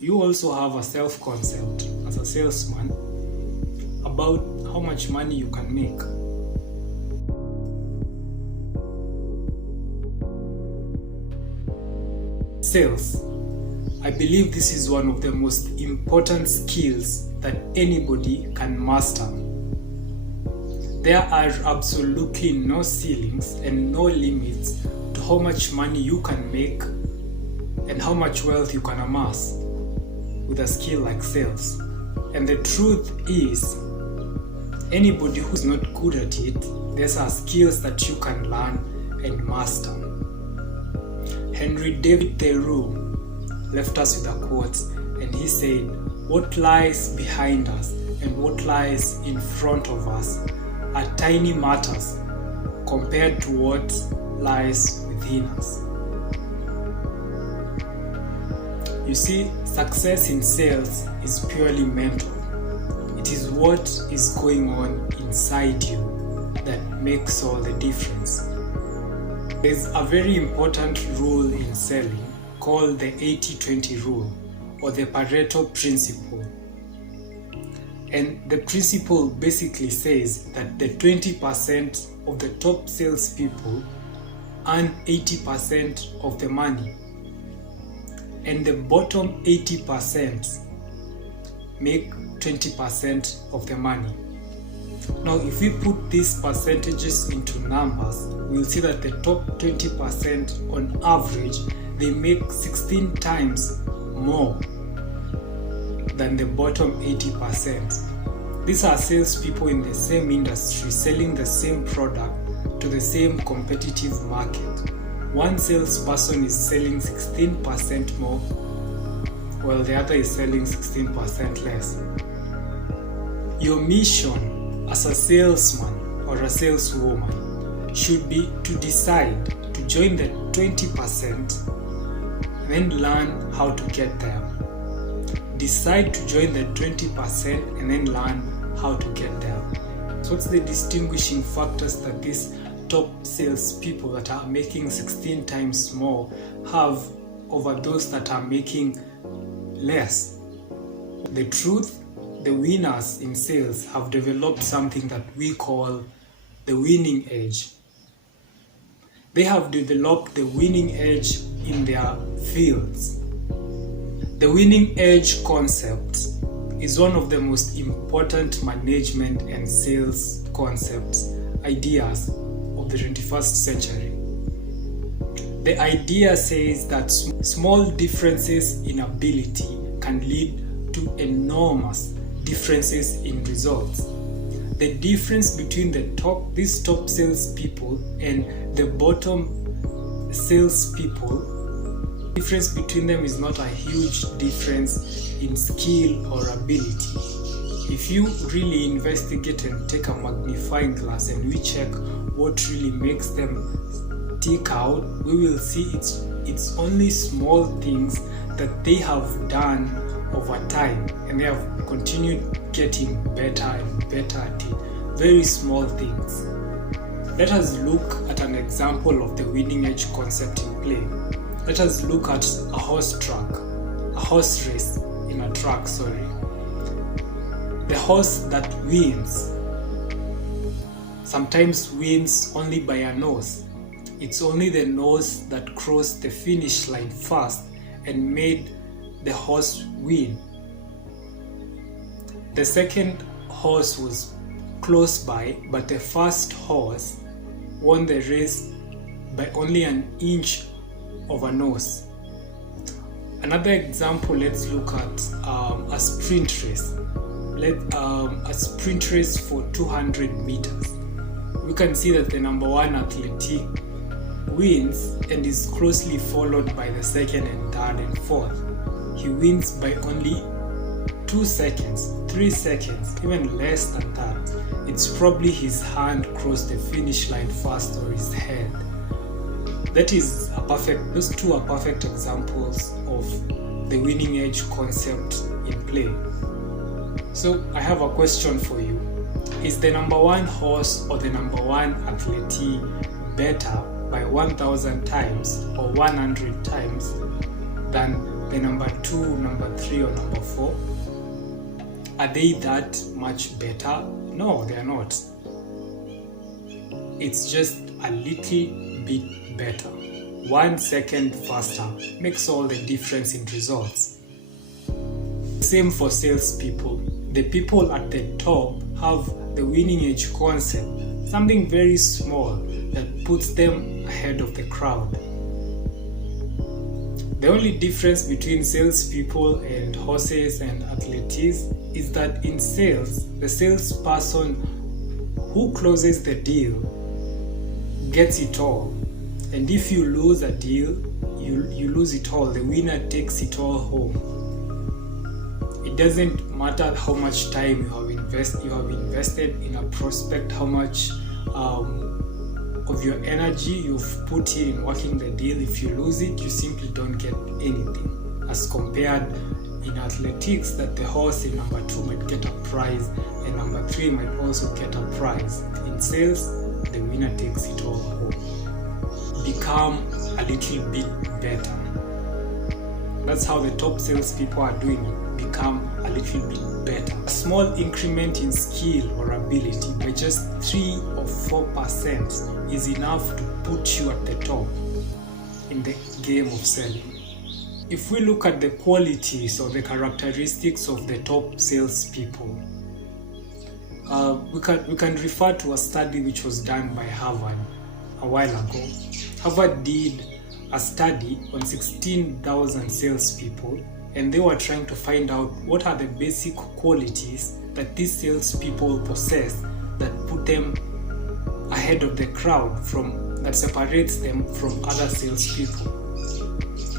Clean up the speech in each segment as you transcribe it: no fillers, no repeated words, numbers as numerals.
You also have a self-concept as a salesman about how much money you can make. Sales. I believe this is one of the most important skills that anybody can master. There are absolutely no ceilings and no limits to how much money you can make and how much wealth you can amass with a skill like sales. And the truth is, anybody who's not good at it, there's are skills that you can learn and master. Henry David Thoreau left us with a quote, and he said, "What lies behind us and what lies in front of us are tiny matters compared to what lies within us." You see, success in sales is purely mental. It is what is going on inside you that makes all the difference. There's a very important rule in selling called the 80-20 rule, or the Pareto principle. And the principle basically says that the 20% of the top salespeople earn 80% of the money, and the bottom 80% make 20% of the money. Now, if we put these percentages into numbers, we'll see that the top 20% on average, they make 16 times more than the bottom 80%. These are salespeople in the same industry selling the same product to the same competitive market. One salesperson is selling 16% more, while the other is selling 16% less. Your mission as a salesman or a saleswoman should be to decide to join the 20% and then learn how to get there. Decide to join the 20% and then learn how to get there. So what's the distinguishing factors that these top salespeople that are making 16 times more have over those that are making less? The truth, the winners in sales have developed something that we call the winning edge. They have developed the winning edge in their fields. The winning edge concept is one of the most important management and sales concepts, ideas of the 21st century. The idea says that small differences in ability can lead to enormous differences in results. The difference between these top salespeople and the bottom salespeople, difference between them is not a huge difference in skill or ability. If you really investigate and take a magnifying glass and we check what really makes them stick out, we will see it's only small things that they have done over time, and they have continued getting better and better at it. Very small things. Let us look at an example of the winning edge concept in play. Let us look at a horse race in a track, The horse that wins sometimes wins only by a nose. It's only the nose that crossed the finish line first and made the horse win. The second horse was close by, but the first horse won the race by only an inch of a nose. Another example, let's look at a sprint race. A sprint race for 200 meters. We can see that the number one athlete wins and is closely followed by the second and third and fourth. He wins by only 2 seconds, 3 seconds, even less than that. It's probably his hand crossed the finish line first or his head. Those two are perfect examples of the winning edge concept in play. So I have a question for you. Is the number one horse or the number one athlete better by 1,000 times or 100 times than the number 2, number 3, or number 4, are they that much better? No, they are not. It's just a little bit better. 1 second faster makes all the difference in results. Same for salespeople. The people at the top have the winning edge concept, something very small that puts them ahead of the crowd. The only difference between salespeople and horses and athletes is that in sales, the salesperson who closes the deal gets it all. And if you lose a deal, you lose it all. The winner takes it all home. It doesn't matter how much time you have invested in a prospect, how much of your energy you've put in working the deal. If you lose it, you simply don't get anything. As compared in athletics, that the horse in number 2 might get a prize and number 3 might also get a prize. In sales, the winner takes it all home. Become a little bit better. That's how the top salespeople are doing it. Become a little bit better. A small increment in skill or ability by just 3 or 4% is enough to put you at the top in the game of selling. If we look at the qualities or the characteristics of the top salespeople, we can refer to a study which was done by Harvard a while ago. Harvard did a study on 16,000 salespeople, and they were trying to find out what are the basic qualities that these salespeople possess that put them ahead of the crowd, that separates them from other salespeople.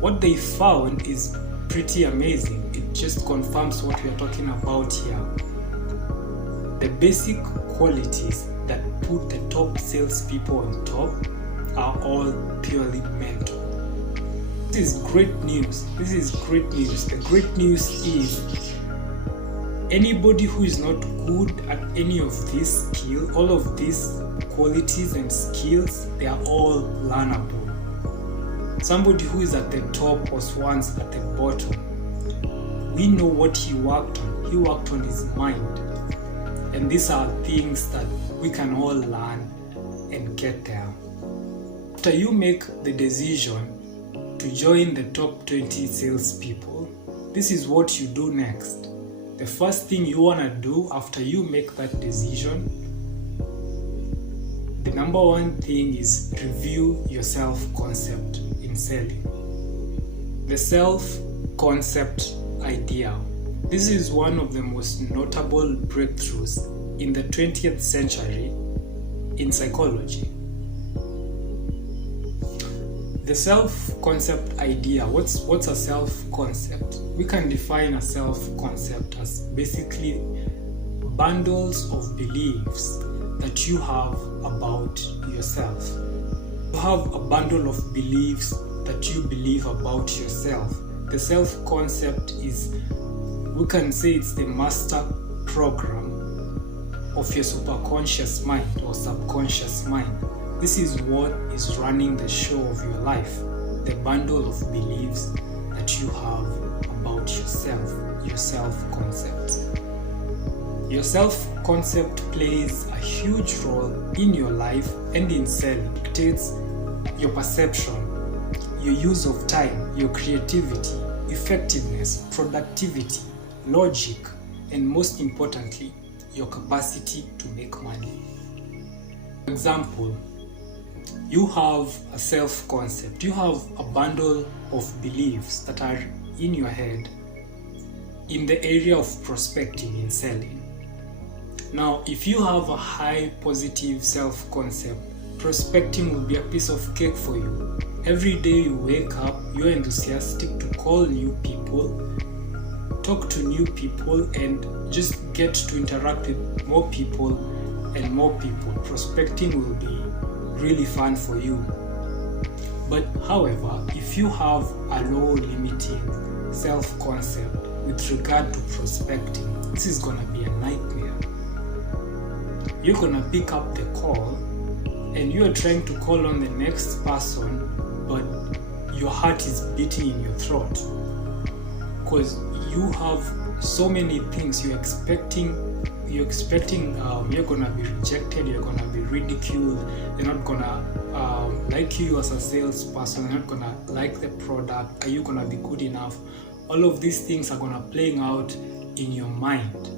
What they found is pretty amazing. It just confirms what we are talking about here. The basic qualities that put the top salespeople on top are all purely mental. This is great news. This is great news. The great news is anybody who is not good at any of these skills, all of these qualities and skills, they are all learnable. Somebody who is at the top was once at the bottom. We know what he worked on. He worked on his mind. And these are things that we can all learn and get there. After you make the decision to join the top 20 salespeople, this is what you do next. The first thing you want to do after you make that decision, the number one thing is review your self-concept in selling. The self-concept idea. This is one of the most notable breakthroughs in the 20th century in psychology. The self-concept idea, what's a self-concept? We can define a self-concept as basically bundles of beliefs that you have about yourself. You have a bundle of beliefs that you believe about yourself. The self-concept is, we can say it's the master program of your superconscious mind or subconscious mind. This is what is running the show of your life, the bundle of beliefs that you have about yourself, your self-concept. Your self-concept plays a huge role in your life and in selling. It dictates your perception, your use of time, your creativity, effectiveness, productivity, logic, and most importantly, your capacity to make money. For example, you have a self-concept, you have a bundle of beliefs that are in your head in the area of prospecting in selling. Now, if you have a high positive self-concept, prospecting will be a piece of cake for you. Every day you wake up, you're enthusiastic to call new people, talk to new people, and just get to interact with more people and more people. Prospecting will be really fun for you. But however, if you have a low limiting self-concept with regard to prospecting, this is gonna be a nightmare. You're gonna pick up the call and you're trying to call on the next person, but your heart is beating in your throat. because you have so many things you're expecting you're gonna be rejected, you're gonna be ridiculed, they're not gonna like you as a salesperson, they're not gonna like the product, are you gonna be good enough? All of these things are gonna playing out in your mind.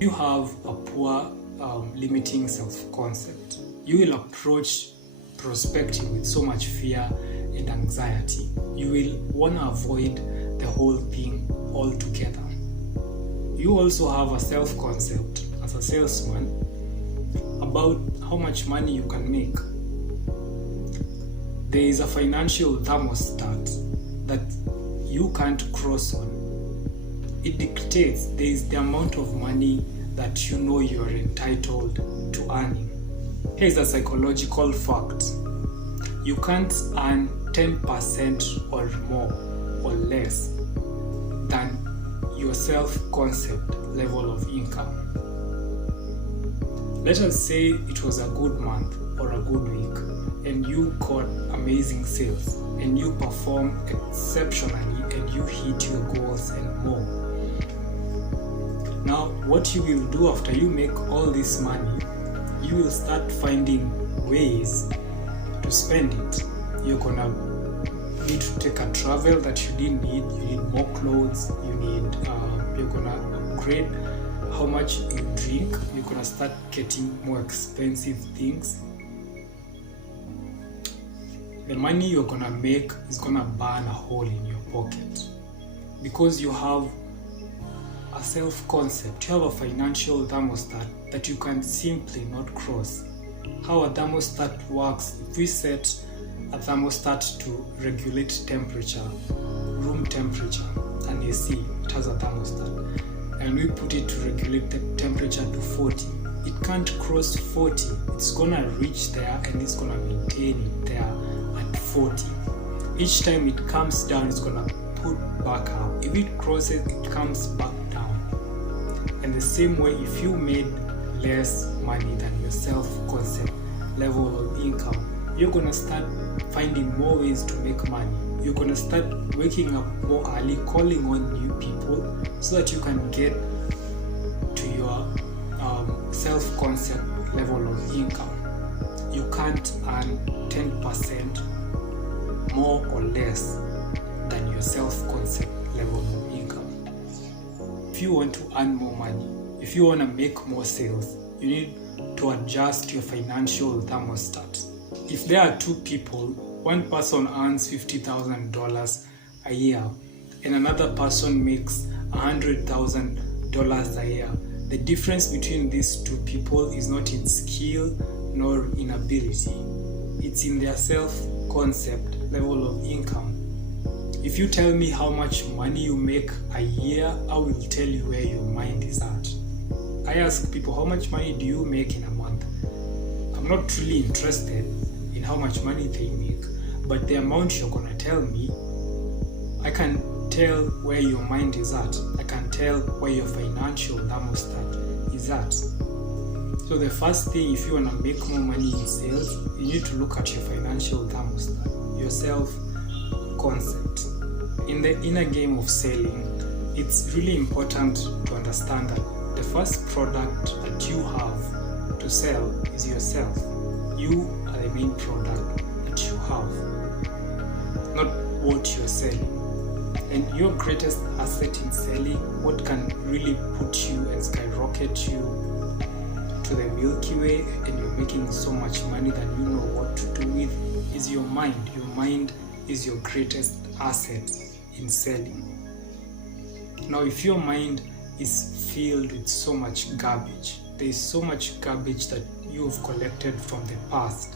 You have a poor limiting self-concept. You will approach prospecting with so much fear and anxiety. You will want to avoid the whole thing altogether. You also have a self-concept as a salesman about how much money you can make. There is a financial thermostat that you can't cross on. It dictates there is the amount of money that you know you're entitled to earning. Here's a psychological fact. You can't earn 10% or more or less than your self-concept level of income. Let us say it was a good month or a good week and you got amazing sales and you perform exceptionally and you hit your goals and more. Now, what you will do after you make all this money, you will start finding ways to spend it. You're gonna need to take a travel that you didn't need. You need more clothes. You're gonna upgrade how much you drink. You're gonna start getting more expensive things. The money you're gonna make is gonna burn a hole in your pocket because you have a self-concept, you have a financial thermostat that you can simply not cross. How a thermostat works, if we set a thermostat to regulate temperature, room temperature, and AC, it has a thermostat, and we put it to regulate the temperature to 40, it can't cross 40. It's gonna reach there and it's gonna maintain it there at 40. Each time it comes down, it's gonna put back up. If it crosses, it comes back down. And the same way, if you made less money than your self-concept level of income, you're gonna start finding more ways to make money. You're gonna start waking up more early, calling on new people so that you can get to your self-concept level of income. You can't earn 10% more or less than your self-concept level of income. If you want to earn more money, if you want to make more sales, you need to adjust your financial thermostat. If there are two people, one person earns $50,000 a year and another person makes $100,000 a year, the difference between these two people is not in skill nor in ability. It's in their self-concept level of income. If you tell me how much money you make a year, I will tell you where your mind is at. I ask people, how much money do you make in a month? I'm not really interested in how much money they make, but the amount you're gonna tell me, I can tell where your mind is at. I can tell where your financial thermostat is at. So the first thing, if you wanna make more money in sales, you need to look at your financial thermostat, your self-concept. In the inner game of selling, it's really important to understand that the first product that you have to sell is yourself. You are the main product that you have, not what you're selling. And your greatest asset in selling, what can really put you and skyrocket you to the Milky Way and you're making so much money that you know what to do with, is your mind. Your mind is your greatest asset in selling. Now, if your mind is filled with so much garbage, there is so much garbage that you've collected from the past,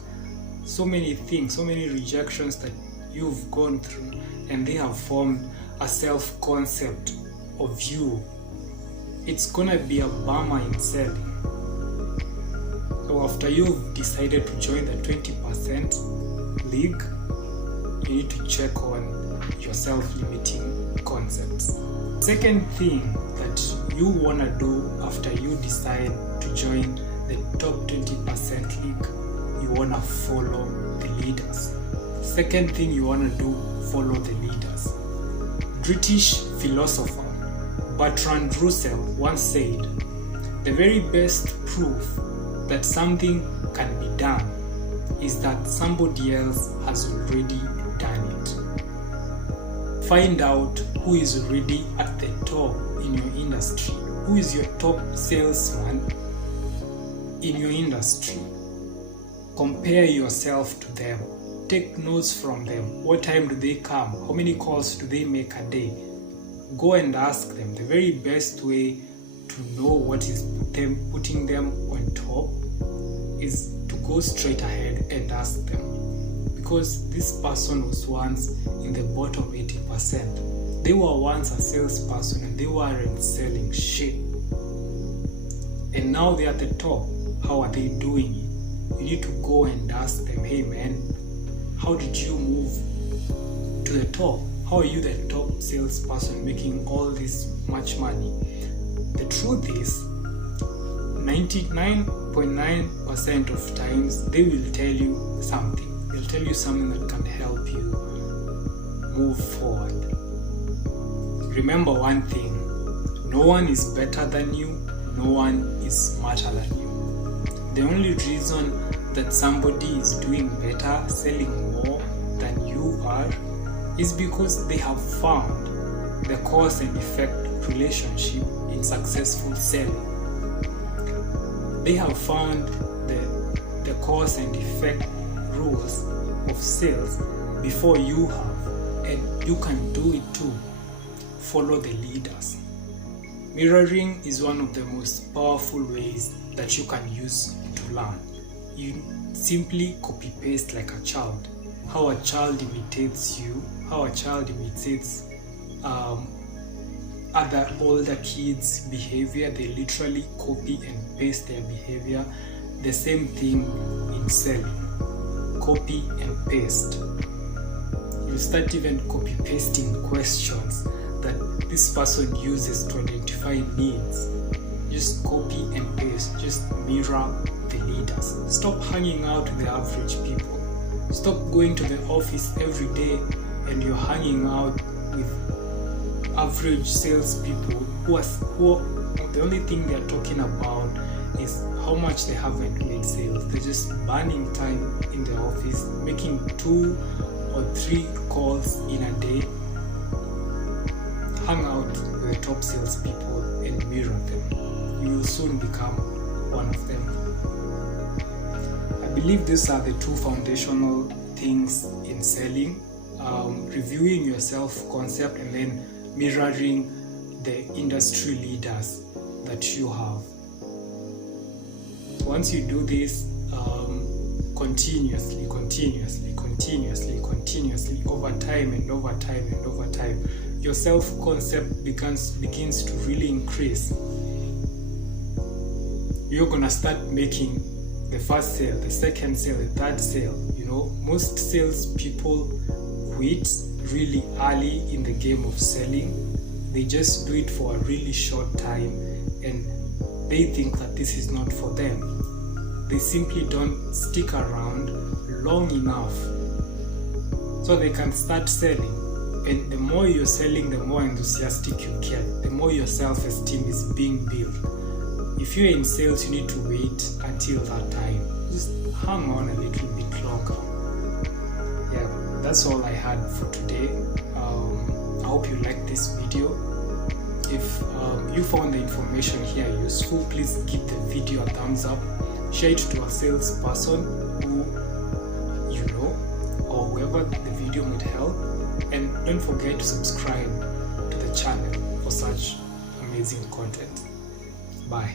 so many things, so many rejections that you've gone through, and they have formed a self-concept of you, it's gonna be a bummer in selling. So after you've decided to join the 20% league, you need to check on your self-limiting concepts. Second thing that you want to do after you decide to join the top 20% league, you want to follow the leaders. Second thing you want to do, follow the leaders. British philosopher Bertrand Russell once said, "The very best proof that something can be done is that somebody else has already done it." Find out who is already at the top in your industry. Who is your top salesman in your industry? Compare yourself to them. Take notes from them. What time do they come? How many calls do they make a day? Go and ask them. The very best way to know what is putting them on top is to go straight ahead and ask them. Because this person was once in the bottom 80%. They were once a salesperson and they weren't selling shit. And now they're at the top. How are they doing it? You need to go and ask them, "Hey man, how did you move to the top? How are you the top salesperson making all this much money?" The truth is, 99.9% of times they will tell you something. They'll tell you something that can help you move forward. Remember one thing, no one is better than you, no one is smarter than you. The only reason that somebody is doing better, selling more than you are, is because they have found the cause and effect relationship in successful selling. They have found the cause and effect rules of sales before you have, and you can do it too. Follow the leaders. Mirroring is one of the most powerful ways that you can use to learn. You simply copy paste like a child. How a child imitates you, how a child imitates other older kids' behavior, they literally copy and paste their behavior. The same thing in selling. Copy and paste. You start even copy pasting questions that this person uses to identify needs. Just copy and paste, just mirror the leaders. Stop hanging out with the average people. Stop going to the office every day and you're hanging out with average salespeople who the only thing they're talking about is how much they haven't made sales. They're just burning time in the office, making 2 or 3 calls in a day. Hang out with the top salespeople and mirror them. You will soon become one of them. I believe these are the 2 foundational things in selling. Reviewing your self-concept and then mirroring the industry leaders that you have. Once you do this continuously, over time, your self-concept begins to really increase. You're gonna start making the first sale, the second sale, the third sale. You know, most sales people quit really early in the game of selling. They just do it for a really short time and they think that this is not for them. They simply don't stick around long enough so they can start selling. And the more you're selling, the more enthusiastic you get, the more your self-esteem is being built. If you're in sales, you need to wait until that time. Just hang on a little bit longer. Yeah, that's all I had for today. I hope you liked this video. If you found the information here useful, please give the video a thumbs up. Share it to a salesperson who you know or whoever the video might help. And don't forget to subscribe to the channel for such amazing content. Bye.